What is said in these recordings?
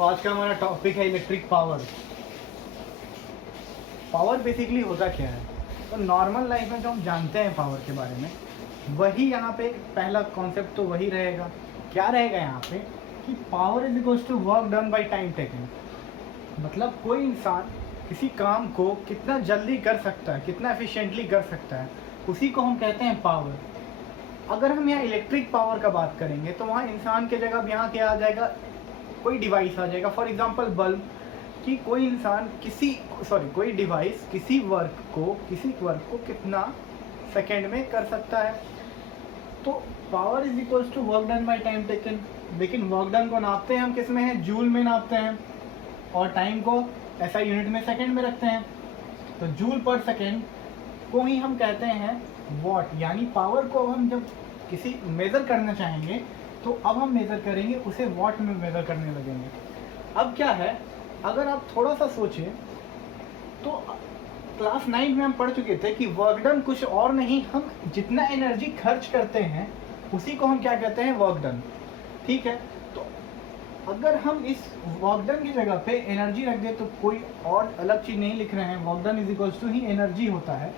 तो आज का हमारा टॉपिक है इलेक्ट्रिक पावर। पावर बेसिकली होता क्या है? तो नॉर्मल लाइफ में जो हम जानते हैं पावर के बारे में, वही यहाँ पे पहला कॉन्सेप्ट तो वही रहेगा। क्या रहेगा यहाँ पे कि power is equals to work done by time taken. मतलब कोई इंसान किसी काम को कितना जल्दी कर सकता है, कितना एफिशिएंटली कर सकता है, उसी को हम कहते हैं पावर। अगर हम यहाँ इलेक्ट्रिक पावर का बात करेंगे तो वहाँ इंसान के जगह यहाँ क्या आ जाएगा, कोई डिवाइस आ जाएगा। फॉर एग्जांपल बल्ब, कि कोई इंसान कोई डिवाइस किसी वर्क को कितना सेकेंड में कर सकता है। तो power is equals to work done by time taken. लेकिन वर्क डन को नापते हैं हम किस में है, जूल में नापते हैं, और टाइम को ऐसा यूनिट में सेकेंड में रखते हैं। तो जूल पर सेकेंड को ही हम कहते हैं वॉट। यानी पावर को अब हम जब किसी मेज़र करना चाहेंगे तो अब हम मेज़र करेंगे उसे वॉट में मेज़र करने लगेंगे। अब क्या है, अगर आप थोड़ा सा सोचें तो क्लास 9 में हम पढ़ चुके थे कि वर्क डन कुछ और नहीं, हम जितना एनर्जी खर्च करते हैं उसी को हम क्या कहते हैं, वर्क डन। ठीक है, तो अगर हम इस वर्क डन की जगह पे एनर्जी रख दें तो कोई और अलग चीज़ नहीं लिख रहे हैं, work done is equals to ही एनर्जी होता है।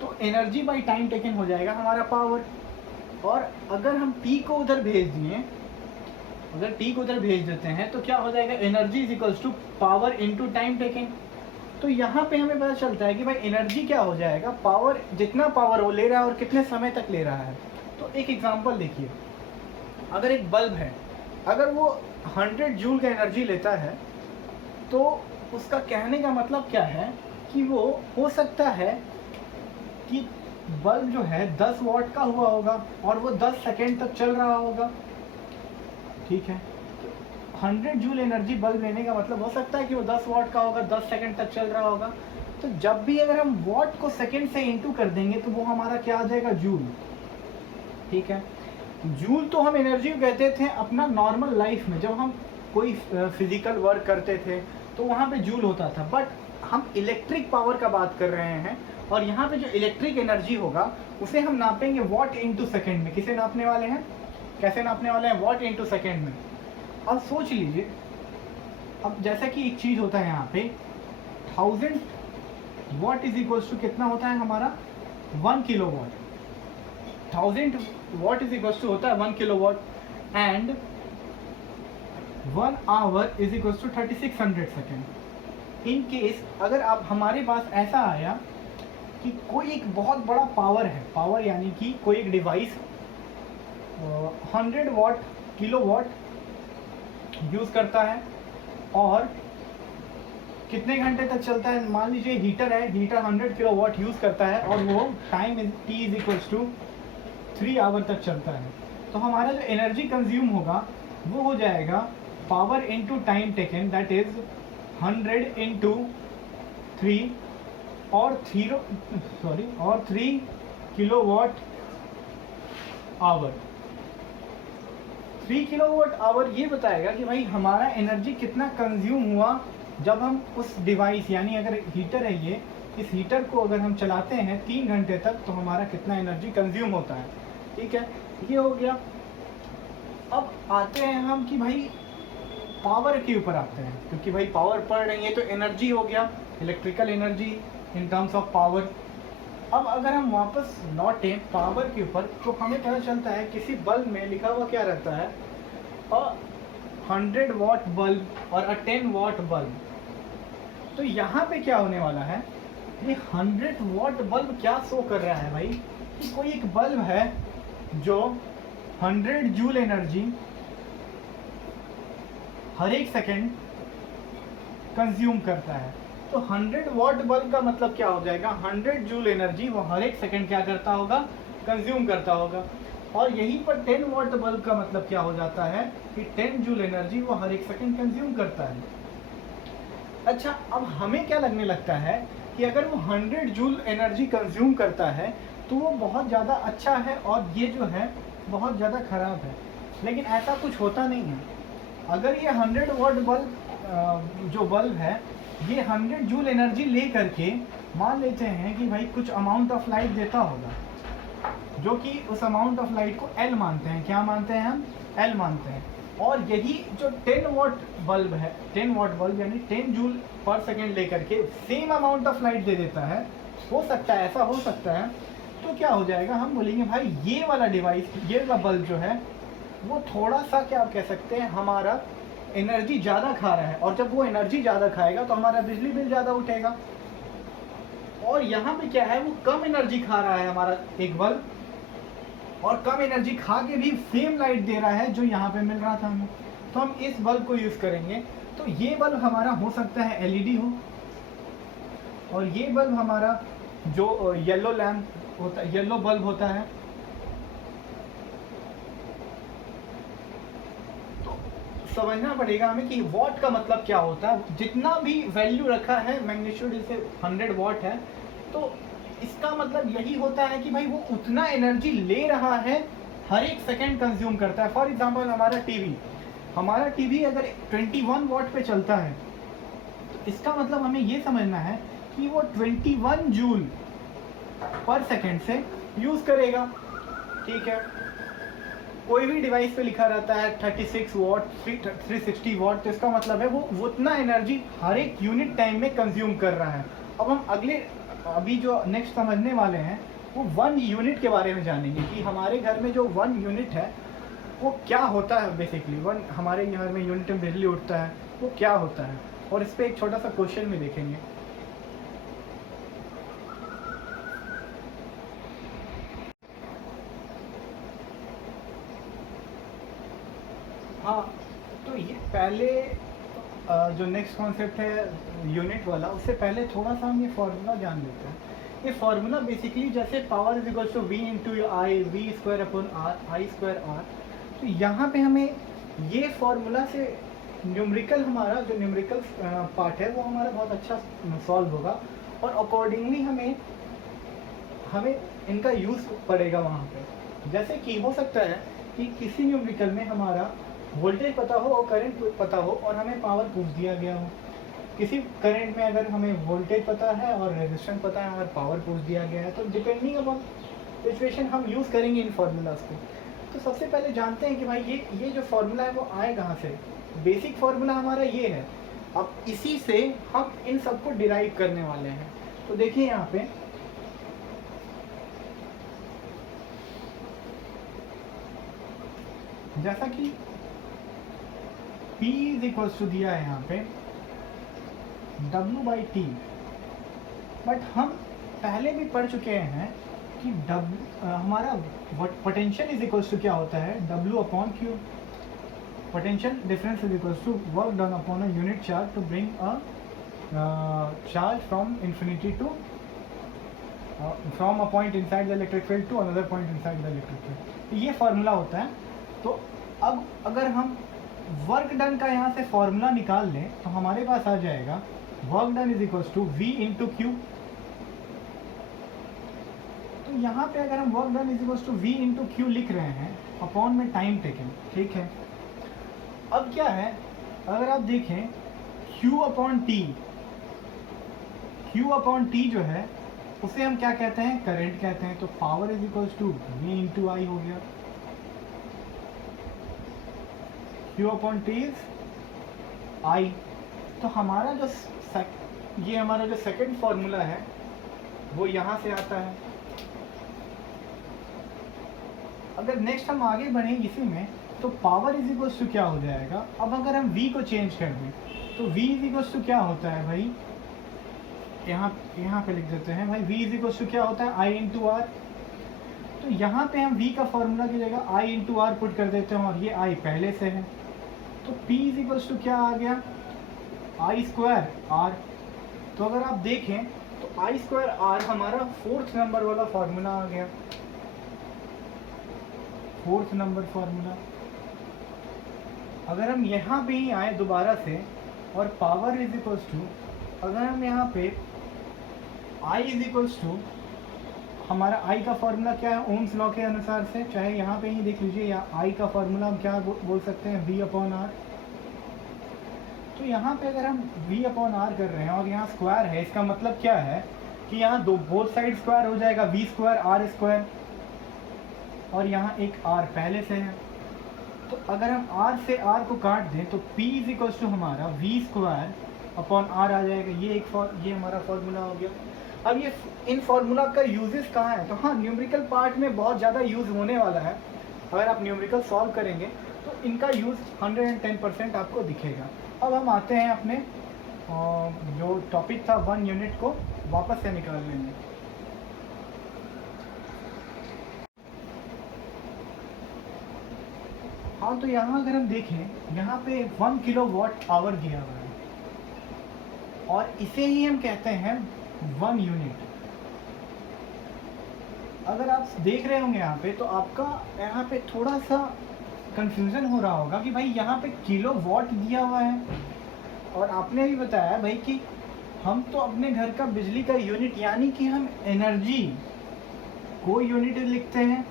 तो एनर्जी बाई टाइम टेकन हो जाएगा हमारा पावर। और अगर हम टी को उधर भेज दिए, अगर टी को उधर भेज देते हैं तो क्या हो जाएगा, energy is equals to power into time taken. तो यहाँ पे हमें पता चलता है कि भाई एनर्जी क्या हो जाएगा, पावर, जितना पावर वो ले रहा है और कितने समय तक ले रहा है। तो एक एग्जांपल देखिए, अगर एक बल्ब है, अगर वो 100 जूल का एनर्जी लेता है तो उसका कहने का मतलब क्या है कि वो हो सकता है कि बल्ब जो है 10 वॉट का हुआ होगा और वो 10 सेकेंड तक चल रहा होगा। ठीक है, 100 जूल एनर्जी बल्ब लेने का मतलब हो सकता है कि वो 10 वॉट का होगा, 10 सेकेंड तक चल रहा होगा। तो जब भी अगर हम वॉट को सेकेंड से इंटू कर देंगे तो वो हमारा क्या आ जाएगा, जूल। ठीक है, जूल तो हम एनर्जी को कहते थे अपना नॉर्मल लाइफ में, जब हम कोई फिजिकल वर्क करते थे तो वहाँ पे जूल होता था। बट हम इलेक्ट्रिक पावर का बात कर रहे हैं और यहाँ पे जो इलेक्ट्रिक एनर्जी होगा उसे हम नापेंगे वॉट इंटू सेकेंड में। किसे नापने वाले हैं, कैसे नापने वाले हैं, वॉट इंटू सेकेंड में। अब सोच लीजिए, अब जैसा कि एक चीज़ होता है यहाँ पे 1000 वॉट इज इक्वल्स टू कितना होता है हमारा, 1 kilo watt. 1000 watt is equals to होता है 1 kilo watt, and 1 hour is equals to 3600 second. In case अगर आप हमारे पास ऐसा आया कि कोई एक बहुत बड़ा पावर है, पावर यानी कि कोई एक device 100 what kilo watt use करता है और कितने घंटे तक चलता है। मान लीजिए हीटर है, हीटर 100 किलो वॉट यूज़ करता है और वो time T is equals to 3 hour तक चलता है। तो हमारा जो एनर्जी कंज्यूम होगा वो हो जाएगा power into time taken, that is 100 into 3 और 3 kilo watt hour. 3 kilowatt hour ये बताएगा कि भाई हमारा एनर्जी कितना कंज्यूम हुआ जब हम उस डिवाइस, यानी अगर हीटर है ये, इस हीटर को अगर हम चलाते हैं 3 घंटे तक तो हमारा कितना एनर्जी कंज्यूम होता है। ठीक है, ये हो गया। अब आते हैं हम कि भाई पावर के ऊपर आते हैं, क्योंकि भाई पावर पढ़ रही है तो एनर्जी हो गया, electrical energy in terms of power. अब अगर हम वापस लौटें पावर के ऊपर तो हमें पता चलता है किसी बल्ब में लिखा हुआ क्या रहता है, 100 वॉट बल्ब और 10 वॉट बल्ब। तो यहाँ पे क्या होने वाला है, ये 100 वॉट बल्ब क्या शो कर रहा है भाई, कि कोई एक बल्ब है जो 100 जूल एनर्जी हर एक सेकेंड कंज्यूम करता है। तो 100 वॉट बल्ब का मतलब क्या हो जाएगा, 100 जूल एनर्जी वो हर एक सेकेंड क्या करता होगा, कंज्यूम करता होगा। और यहीं पर 10 वॉट बल्ब का मतलब क्या हो जाता है कि 10 जूल एनर्जी वो हर एक सेकेंड कंज्यूम करता है। अच्छा, अब हमें क्या लगने लगता है कि अगर वो 100 जूल एनर्जी कंज्यूम करता है तो वो बहुत ज़्यादा अच्छा है और ये जो है बहुत ज़्यादा ख़राब है। लेकिन ऐसा कुछ होता नहीं है। अगर ये 100 वॉट बल्ब जो बल्ब है ये 100 जूल एनर्जी ले करके मान लेते हैं कि भाई कुछ अमाउंट ऑफ लाइट देता होगा, जो कि उस अमाउंट ऑफ लाइट को एल मानते हैं। क्या मानते हैं हम, एल मानते हैं। और यही जो 10 वॉट बल्ब है, 10 वॉट बल्ब यानी 10 जूल पर सेकेंड लेकर के सेम अमाउंट ऑफ लाइट दे देता है, हो सकता है ऐसा हो सकता है, तो क्या हो जाएगा, हम बोलेंगे भाई ये वाला डिवाइस, ये वाला बल्ब जो है वो थोड़ा सा क्या आप कह सकते हैं हमारा एनर्जी ज़्यादा खा रहा है, और जब वो एनर्जी ज़्यादा खाएगा तो हमारा बिजली बिल ज़्यादा उठेगा। और यहाँ पे क्या है, वो कम एनर्जी खा रहा है हमारा एक बल्ब, और कम एनर्जी खा के भी सेम लाइट दे रहा है जो यहाँ पे मिल रहा था हमें, तो हम इस बल्ब को यूज़ करेंगे। तो ये बल्ब हमारा हो सकता है एलईडी हो, और ये बल्ब हमारा जो येलो लैम्प होता है, येलो बल्ब होता है। तो समझना पड़ेगा हमें कि वॉट का मतलब क्या होता है। जितना भी वैल्यू रखा है मैग्नीट्यूड इसे 100 वॉट है, तो इसका मतलब यही होता है कि भाई वो उतना एनर्जी ले रहा है, हर एक सेकेंड कंज्यूम करता है। फॉर एग्जांपल हमारा टीवी अगर 21 वॉट पे चलता है, तो इसका मतलब हमें ये समझना है कि वो 21 जूल पर सेकेंड से यूज़ करेगा। ठीक है, कोई भी डिवाइस पे लिखा रहता है 36 वॉट, 360 वॉट, तो इसका मतलब है वो उतना एनर्जी हर एक यूनिट टाइम में कंज्यूम कर रहा है। अब हम अभी जो नेक्स्ट समझने वाले हैं वो 1 यूनिट के बारे में जानेंगे कि हमारे घर में जो 1 यूनिट है वो क्या होता है। बेसिकली हमारे घर में यूनिट में बिजली उठता है वो क्या होता है, और इस पर एक छोटा सा क्वेश्चन भी देखेंगे। हाँ, तो ये पहले जो नेक्स्ट कॉन्सेप्ट है यूनिट वाला, उससे पहले थोड़ा सा हम ये फॉर्मूला जान लेते हैं। ये फॉर्मूला बेसिकली जैसे power is equal to V into I, V square upon R, I square R. तो यहाँ पे हमें ये फॉर्मूला से न्यूमेरिकल, हमारा जो न्यूमेरिकल पार्ट है वो हमारा बहुत अच्छा सॉल्व होगा, और अकॉर्डिंगली हमें इनका यूज़ पड़ेगा वहाँ पे। जैसे कि हो सकता है कि किसी न्यूमेरिकल में हमारा वोल्टेज पता हो और करंट पता हो, और हमें पावर पूछ दिया गया हो। किसी करंट में अगर हमें वोल्टेज पता है और रेजिस्टेंस पता है और पावर पूछ दिया गया है, तो डिपेंडिंग अपॉन सिचुएशन हम यूज़ करेंगे इन फार्मूलाज को। तो सबसे पहले जानते हैं कि भाई ये जो फार्मूला है वो आए कहाँ से। बेसिक फार्मूला हमारा ये है, अब इसी से हम इन सबको डिराइव करने वाले हैं। तो देखिए यहाँ पे जैसा कि P इज इक्वल टू दिया है यहाँ पे W/T, बट हम पहले भी पढ़ चुके हैं कि हमारा पोटेंशियल इज इक्वल टू क्या होता है, W/Q। Potential difference is equal to work done upon a unit charge to bring a charge from infinity to from a point inside the electric field to another point inside the electric field. ये formula होता है। तो अब अगर हम work done का यहाँ से फॉर्मूला निकाल लें तो हमारे पास आ जाएगा work done is equal to V into Q. तो यहाँ पे अगर हम work done is equal to V into Q लिख रहे हैं अपॉन में टाइम टेकन, ठीक है। अब क्या है, अगर आप देखें Q अपॉन T जो है उसे हम क्या कहते हैं, करंट कहते हैं। तो power is equal to V into I हो गया। Q upon T is I। तो हमारा जो सेकंड फॉर्मूला है वो यहाँ से आता है। अगर नेक्स्ट हम आगे बढ़े इसी में, तो पावर इज इक्वल टू क्या हो जाएगा। अब अगर हम V को चेंज कर दें तो V इज इक्वल टू क्या होता है भाई, यहाँ पे लिख देते हैं भाई, V इज इक्वल टू क्या होता है, I इंटू आर। तो यहाँ पे हम V का फॉर्मूला की जगह I इंटू आर पुट कर देते हैं, और ये I पहले से है। तो P इज इक्वल टू क्या आ गया, I स्क्वायर आर। तो अगर आप देखें तो I स्क्वायर आर हमारा 4th नंबर वाला फॉर्मूला आ गया, 4th नंबर फॉर्मूला। अगर हम यहाँ पे ही आए दोबारा से, और पावर इज इक्वल टू, अगर हम यहाँ पे I इज इक्वल टू, हमारा I का फॉर्मूला क्या है ओम्स लॉ के अनुसार से, चाहे यहाँ पे ही देख लीजिए, या I का फॉर्मूला हम क्या बोल सकते हैं, V अपॉन आर। तो यहाँ पे अगर हम V अपॉन आर कर रहे हैं और यहाँ स्क्वायर है, इसका मतलब क्या है कि यहाँ बोथ साइड स्क्वायर हो जाएगा, V स्क्वायर आर स्क्वायर, और यहाँ एक R पहले से है। तो अगर हम r से r को काट दें तो p इज इक्वल्स टू हमारा v² अपॉन r आ जाएगा। ये हमारा फॉर्मूला हो गया। अब ये इन फार्मूला का यूजेस कहाँ है? तो हाँ, न्यूमेरिकल पार्ट में बहुत ज़्यादा यूज़ होने वाला है। अगर आप न्यूमेरिकल सॉल्व करेंगे तो इनका यूज़ 110% आपको दिखेगा। अब हम आते हैं अपने जो टॉपिक था 1 यूनिट को वापस से निकाल लेंगे। हाँ, तो यहाँ अगर हम देखें, यहाँ पे 1 किलोवाट आवर दिया हुआ है और इसे ही हम कहते हैं 1 यूनिट। अगर आप देख रहे होंगे यहाँ पे, तो आपका यहाँ पे थोड़ा सा कंफ्यूजन हो रहा होगा कि भाई यहाँ पे किलोवाट दिया हुआ है और आपने भी बताया भाई कि हम तो अपने घर का बिजली का यूनिट यानी कि हम एनर्जी को यूनिट लिखते हैं,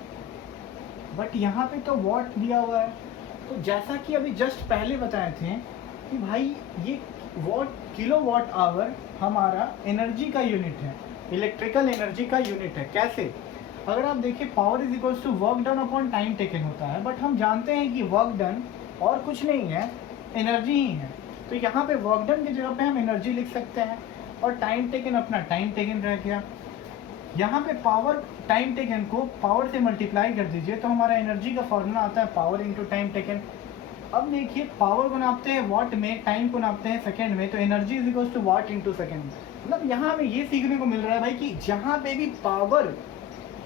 बट यहाँ पे तो वॉट दिया हुआ है। तो जैसा कि अभी जस्ट पहले बताए थे कि भाई ये वॉट किलोवाट आवर हमारा एनर्जी का यूनिट है, इलेक्ट्रिकल एनर्जी का यूनिट है। कैसे? अगर आप देखिए, power is equals to work done upon time taken होता है, बट हम जानते हैं कि वर्क डन और कुछ नहीं है, एनर्जी ही है। तो यहाँ पे वर्क डन की जगह पे हम एनर्जी लिख सकते हैं और टाइम टेकन अपना टाइम टेकन रह गया। यहाँ पे पावर टाइम टेकन को पावर से मल्टीप्लाई कर दीजिए तो हमारा एनर्जी का फॉर्मूला आता है पावर इंटू टाइम टेकन। अब देखिए, पावर को नापते हैं वाट में, टाइम को नापते हैं सेकंड में, तो energy is equals to watt into second. मतलब यहाँ हमें ये सीखने को मिल रहा है भाई कि जहाँ पे भी पावर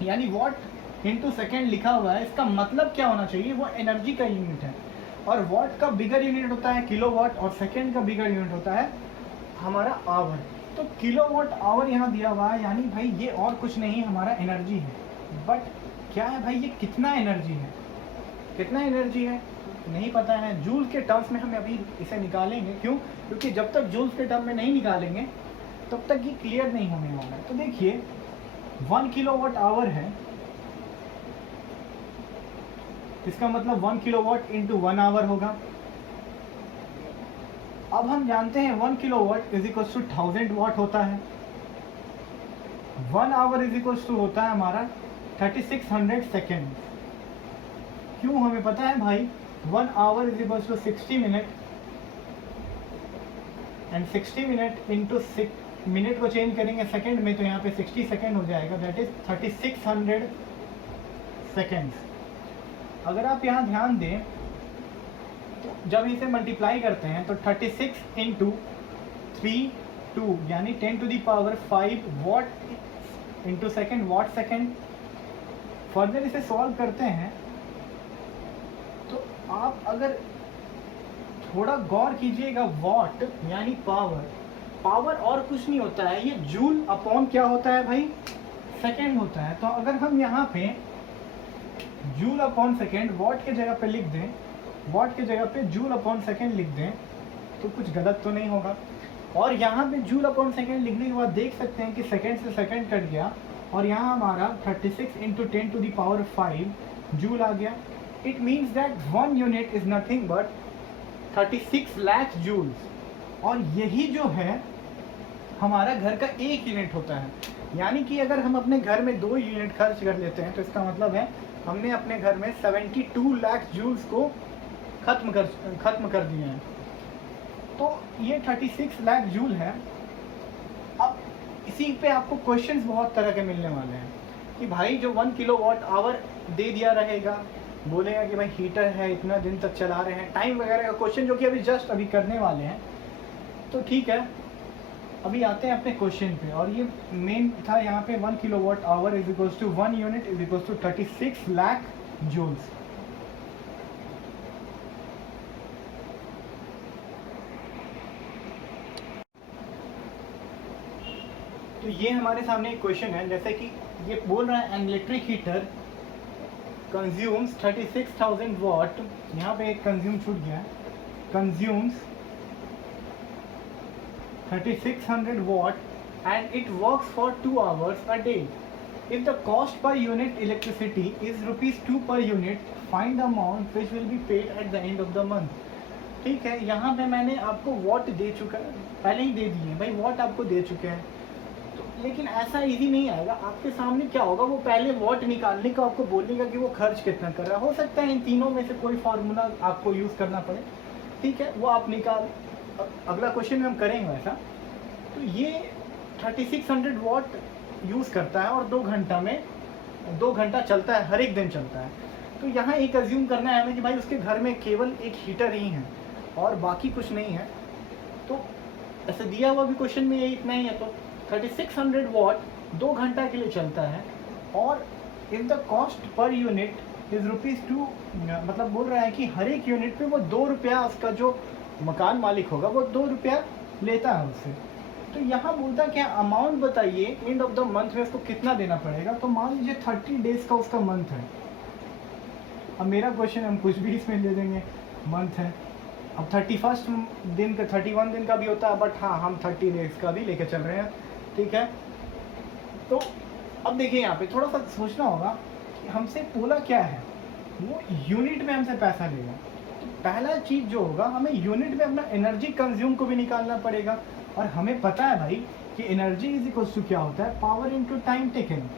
यानी वाट इंटू सेकेंड लिखा हुआ है, इसका मतलब क्या होना चाहिए? वो एनर्जी का यूनिट है। और वाट का बिगर यूनिट होता है किलोवाट और सेकेंड का बिगर यूनिट होता है हमारा आवर। तो किलोवाट आवर यहाँ दिया हुआ है, यानी भाई ये और कुछ नहीं हमारा एनर्जी है। बट क्या है भाई, ये कितना एनर्जी है? कितना एनर्जी है नहीं पता है। जूल के टर्म्स में हम अभी इसे निकालेंगे। क्यों? क्योंकि जब तक जूल्स के टर्म में नहीं निकालेंगे तब तक ये क्लियर नहीं होने वाला है। तो देखिए, 1 किलोवाट आवर है, इसका मतलब 1 किलोवाट इंटू 1 आवर होगा। अब हम जानते हैं 1 किलोवाट इज इक्वल टू 1000 वाट होता है। 1 आवर इज इक्वल टू होता है हमारा 3600 सेकेंड। क्यों? हमें पता है भाई 1 hour is equal to 60 minute and 60 minute into minute को चेंज करेंगे सेकंड में तो यहाँ पे 60 सेकंड हो जाएगा, दैट इज 3600 सेकेंड्स। अगर आप यहाँ ध्यान दें तो जब इसे मल्टीप्लाई करते हैं तो 36 इंटू 32 यानी 10 to the power 5 watt into second, watt second. Further इसे सॉल्व करते हैं तो आप अगर थोड़ा गौर कीजिएगा, वॉट यानी पावर, पावर और कुछ नहीं होता है, ये जूल अपॉन क्या होता है भाई? सेकेंड होता है। तो अगर हम यहाँ पे जूल अपॉन सेकेंड वॉट के जगह पे लिख दें, वॉट के जगह पे जूल अपॉन सेकेंड लिख दें तो कुछ गलत तो नहीं होगा। और यहाँ पे जूल अपॉन सेकेंड लिखने के बाद देख सकते हैं कि सेकेंड से सेकेंड कट गया और यहाँ हमारा 36 into 10 to the power 5 joule आ गया। It means that 1 unit is nothing but 36 lakh joules. और यही जो है हमारा घर का 1 यूनिट होता है। यानी कि अगर हम अपने घर में 2 यूनिट खर्च कर लेते हैं तो इसका मतलब है हमने अपने घर में 72 लाख जूल्स को खत्म कर दिए हैं। तो ये 36 लाख जूल है। अब इसी पे आपको क्वेश्चंस बहुत तरह के मिलने वाले हैं कि भाई जो 1 किलोवाट आवर दे दिया रहेगा, बोलेगा कि भाई हीटर है, इतना दिन तक चला रहे हैं, टाइम वगैरह का क्वेश्चन जो कि अभी जस्ट अभी करने वाले हैं। तो ठीक है, अभी आते हैं अपने क्वेश्चन पे। और ये मेन था यहाँ पे 1 kilowatt hour is equals to 1 unit is equals to 36 lakh joules. तो ये हमारे सामने एक क्वेश्चन है, जैसे कि ये बोल रहा है एन इलेक्ट्रिक हीटर कंज्यूम्स 36,000 वाट। यहाँ पे एक कंज्यूम छूट गया है, consumes 3600 watt and it works for 2 hours a day. If the cost per unit electricity is ₹2 per unit, find the amount which will be paid at the end of the month. ठीक है, यहाँ पे मैंने आपको what they चुका है, पहले ही दे दिए भाई, वॉट आपको दे चुके हैं। तो लेकिन ऐसा इजी नहीं आएगा। आपके सामने क्या होगा, वो पहले वॉट निकालने का आपको बोलेगा कि वो खर्च कितना कर रहा है। हो सकता है इन तीनों में से कोई फार्मूला आपको यूज़ करना पड़े, ठीक है, वो आप निकाल, अगला क्वेश्चन में हम करेंगे वैसा। तो ये 3600 वॉट यूज़ करता है और 2 घंटा चलता है, हर एक दिन चलता है। तो यहाँ एक अज्यूम करना है हमें कि भाई उसके घर में केवल एक हीटर ही है और बाकी कुछ नहीं है। तो ऐसे दिया हुआ भी क्वेश्चन में ये इतना ही है, तो 3600 वॉट 2 घंटा के लिए चलता है और if the cost per unit is ₹2, मतलब बोल रहा है कि हर एक यूनिट पे वो 2 रुपया, उसका जो मकान मालिक होगा वो 2 रुपया लेता है उससे। तो यहाँ बोलता है क्या अमाउंट बताइए एंड ऑफ द मंथ में उसको कितना देना पड़ेगा। तो मान लीजिए 30 डेज का उसका मंथ है। अब मेरा क्वेश्चन, हम कुछ भी इसमें ले देंगे, मंथ है। अब 31 दिन का, 31 दिन का भी होता है, बट हाँ हम 30 डेज का भी लेके चल रहे हैं, ठीक है। तो अब देखिए यहाँ पे थोड़ा सा सोचना होगा कि हमसे बोला क्या है, वो यूनिट में हमसे पैसा लेगा। तो पहला चीज़ जो होगा, हमें यूनिट में अपना एनर्जी कंज्यूम को भी निकालना पड़ेगा। और हमें पता है भाई कि एनर्जी इज इक्वल्स टू क्या होता है, पावर इनटू टाइम टेकन।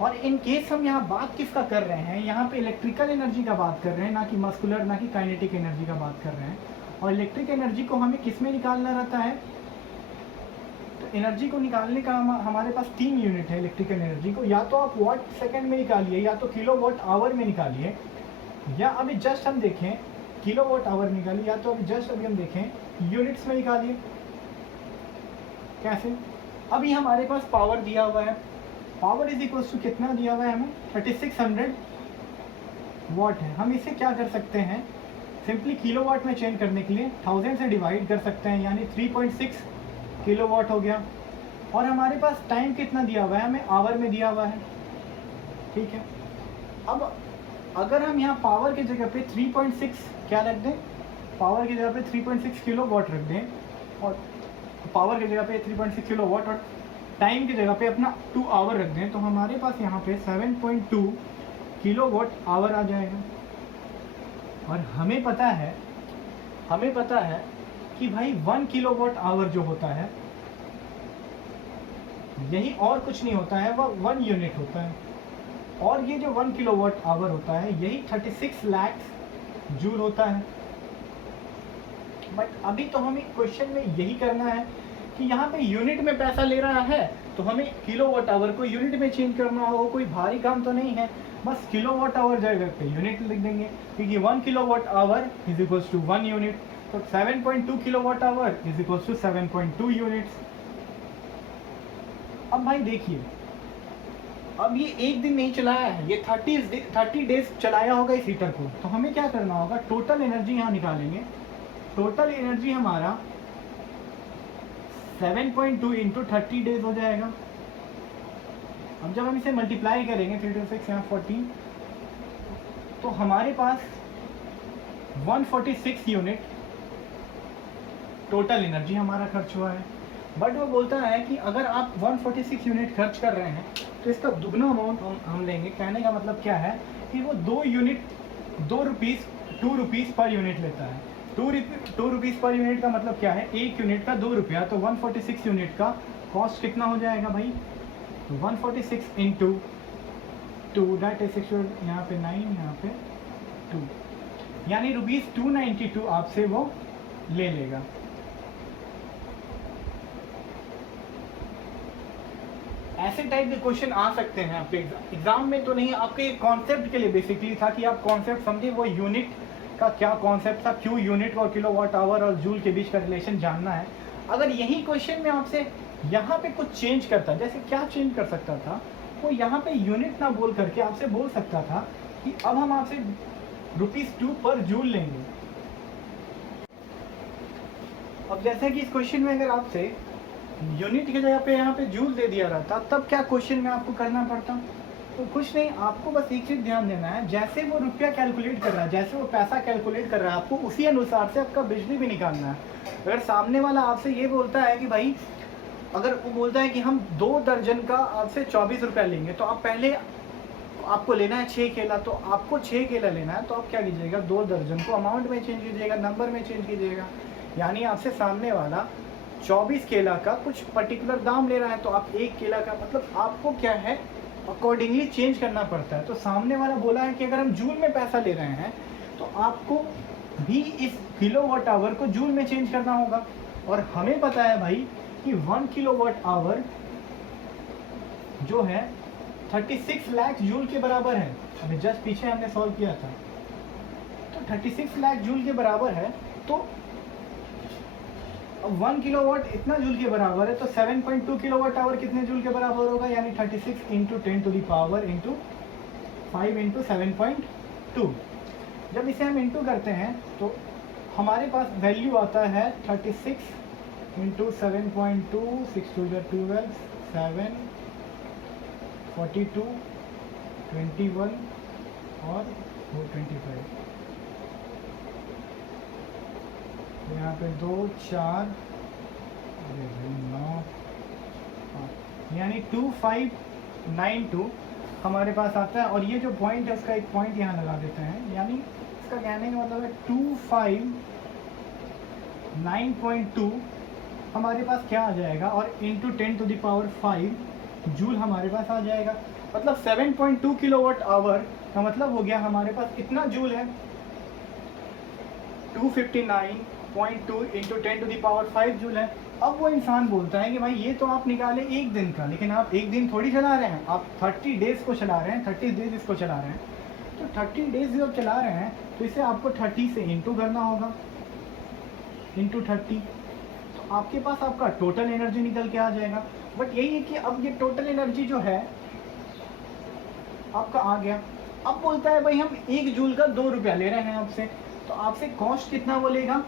और इन केस हम यहाँ बात किसका कर रहे हैं, यहाँ पे इलेक्ट्रिकल एनर्जी का बात कर रहे हैं, ना कि मस्कुलर, ना कि काइनेटिक एनर्जी का बात कर रहे हैं। और इलेक्ट्रिक एनर्जी को हमें किस में निकालना रहता है, तो एनर्जी को निकालने का हमारे पास 3 यूनिट है इलेक्ट्रिकल एनर्जी को। या तो आप वाट सेकेंड में निकालिए, या तो किलो वाट आवर में निकालिए, या अभी जस्ट हम देखें किलो वाट आवर निकालिए, या तो अभी जस्ट अभी हम देखें यूनिट्स में निकालिए। कैसे, अभी हमारे पास पावर दिया हुआ है, पावर इज इक्वल्स टू कितना दिया हुआ है हमें, 3600 वाट है। हम इसे क्या कर सकते हैं, सिंपली किलोवाट में चेंज करने के लिए 1000 से डिवाइड कर सकते हैं, यानी 3.6 किलोवाट हो गया। और हमारे पास टाइम कितना दिया हुआ है, हमें आवर में दिया हुआ है, ठीक है। अब अगर हम यहाँ पावर की जगह पे 3.6 क्या रख दें, पावर की जगह पे 3.6 किलोवाट रख दें, और पावर की जगह पे 3.6 किलोवाट और टाइम की जगह पे अपना 2 आवर रख दें, तो हमारे पास यहाँ पे 7.2 किलोवाट आवर आ जाएगा। और हमें पता है कि भाई 1 किलोवाट आवर जो होता है, यही और कुछ नहीं होता है, वह 1 यूनिट होता है। और ये जो 1 किलोवाट आवर होता है, यही 36 लाख जूल होता है। बट अभी तो हमें क्वेश्चन में यही करना है कि यहाँ पे यूनिट में पैसा ले रहा है, तो हमें किलोवाट आवर को यूनिट में चेंज करना हो, कोई भारी काम तो नहीं है। बस किलोवाट आवर जगह पे यूनिट लिख देंगे, क्योंकि 1 kilowatt hour is equals to 1 unit. तो 7.2 kilowatt hour is equals to 7.2 units. अब भाई देखिए, अब ये एक दिन नहीं चलाया है, ये 30 डेज चलाया होगा इस हीटर को। तो हमें क्या करना होगा, टोटल एनर्जी यहाँ निकालेंगे। टोटल एनर्जी हमारा 7.2 इंटू 30 डेज हो जाएगा। अब जब हम इसे मल्टीप्लाई करेंगे 3 to 6 यहाँ 14, तो हमारे पास 146 यूनिट टोटल एनर्जी हमारा खर्च हुआ है। बट वो बोलता है कि अगर आप 146 यूनिट खर्च कर रहे हैं तो इसका दुगना अमाउंट हम लेंगे। कहने का मतलब क्या है कि वो 2 रुपीज़ पर यूनिट लेता है। 2 रुपीज़ पर यूनिट का मतलब क्या है, 1 यूनिट का 2 रुपया। तो 146 यूनिट का कॉस्ट कितना हो जाएगा भाई, तो 146 इंटू 2, दैट इज यहाँ पे 9, यहाँ पे 2, यानी ₹292 आपसे वो ले लेगा। ऐसे टाइप के क्वेश्चन आ सकते हैं आपके एग्जाम में, तो नहीं, आपके कॉन्सेप्ट के लिए बेसिकली था कि आप कॉन्सेप्ट समझिए, वो यूनिट का क्या कॉन्सेप्ट था, क्यों यूनिट और किलोवाट आवर और जूल के बीच का रिलेशन जानना है। अगर यही क्वेश्चन में आपसे यहाँ पे कुछ चेंज करता, जैसे क्या चेंज कर सकता था, वो यहाँ पे यूनिट ना बोल करके आपसे बोल सकता था कि अब हम आपसे ₹2 पर जूल लेंगे। अब जैसे कि इस क्वेश्चन में अगर आपसे यूनिट की जगह पे यहाँ पे जूल दे दिया रहता, तब क्या क्वेश्चन में आपको करना पड़ता, तो कुछ नहीं, आपको बस एक चीज़ ध्यान देना है, जैसे वो रुपया कैलकुलेट कर रहा है, जैसे वो पैसा कैलकुलेट कर रहा है, आपको उसी अनुसार से आपका बिजली भी निकालना है। अगर सामने वाला आपसे ये बोलता है कि भाई, अगर वो बोलता है कि हम 2 दर्जन का आपसे 24 रुपया लेंगे, तो आप पहले आपको लेना है 6 केला, तो आपको 6 केला लेना है, तो आप क्या कीजिएगा, 2 दर्जन को अमाउंट में चेंज कीजिएगा, नंबर में चेंज कीजिएगा, यानी आपसे सामने वाला 24 केला का कुछ पर्टिकुलर दाम ले रहा है, तो आप 1 केला का मतलब आपको क्या है अकॉर्डिंगली चेंज करना पड़ता है। तो सामने वाला बोला है कि अगर हम जूल में पैसा ले रहे हैं तो आपको भी इस किलोवाट आवर को जूल में चेंज करना होगा। और हमें पता है भाई कि 1 किलोवाट आवर जो है 36 लाख जूल के बराबर है। अभी जस्ट पीछे हमने सॉल्व किया था, तो 36 लाख जूल के बराबर है। तो अब 1 किलोवाट इतना जूल के बराबर है, तो 7.2 किलोवाट आवर कितने जूल के बराबर होगा, यानी 36 into 10 to the power into 5 into 7.2। जब इसे हम इंटू करते हैं तो हमारे पास वैल्यू आता है 36 इंटू 7.2, 6 2 12, 7 42, 21 और 25। यहाँ पे 2 4 अरे भाई 9, यानी 2592 हमारे पास आता है। और ये जो पॉइंट है उसका एक पॉइंट यहाँ लगा देते हैं, यानी इसका कहने का मतलब है 259.2 हमारे पास क्या आ जाएगा, और into 10 to the power 5 joule हमारे पास आ जाएगा। मतलब 7.2 किलोवाट आवर का मतलब हो गया हमारे पास इतना जूल है, 259.2 into 10 to the power 5 joule है। अब वो इंसान बोलता है कि भाई ये तो आप निकाले एक दिन का, लेकिन आप एक दिन थोड़ी चला रहे हैं, आप 30 डेज को चला रहे हैं, 30 डेज इसको चला रहे हैं। तो 30 डेज जब चला रहे हैं तो इसे आपको 30 से इंटू करना होगा, इंटू 30, तो आपके पास आपका टोटल एनर्जी निकल के आ जाएगा। बट यही है कि अब ये टोटल एनर्जी जो है आपका आ गया। अब बोलता है भाई हम 1 जूल का 2 रुपया ले रहे हैं आपसे, तो आपसे कॉस्ट कितना बोलेगा,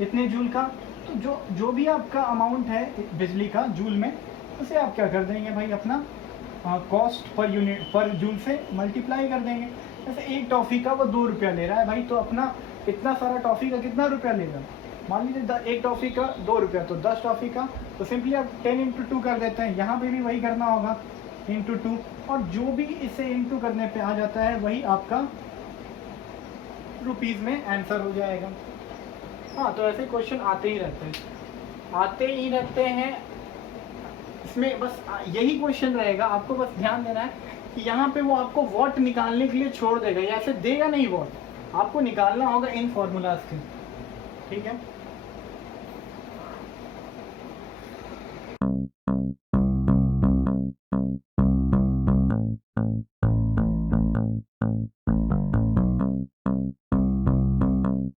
इतने जूल का। तो जो भी आपका अमाउंट है बिजली का जूल में, उसे आप क्या कर देंगे भाई, अपना कॉस्ट पर यूनिट पर जूल से मल्टीप्लाई कर देंगे। जैसे एक टॉफ़ी का वो 2 रुपया ले रहा है भाई, तो अपना इतना सारा टॉफ़ी का कितना रुपया लेगा, मान लीजिए एक टॉफ़ी का 2 रुपया, तो 10 टॉफ़ी का, तो सिंपली आप 10 इंटू 2 कर देते हैं। यहाँ पे भी वही करना होगा, इंटू 2, और जो भी इसे इंटू करने पे आ जाता है वही आपका रुपीज़ में आंसर हो जाएगा। हाँ, तो ऐसे क्वेश्चन आते ही रहते हैं। इसमें बस यही क्वेश्चन रहेगा, आपको बस ध्यान देना है कि यहाँ पे वो आपको वॉट निकालने के लिए छोड़ देगा, या फिर देगा नहीं वॉट, आपको निकालना होगा इन फॉर्मूलाज के, ठीक है।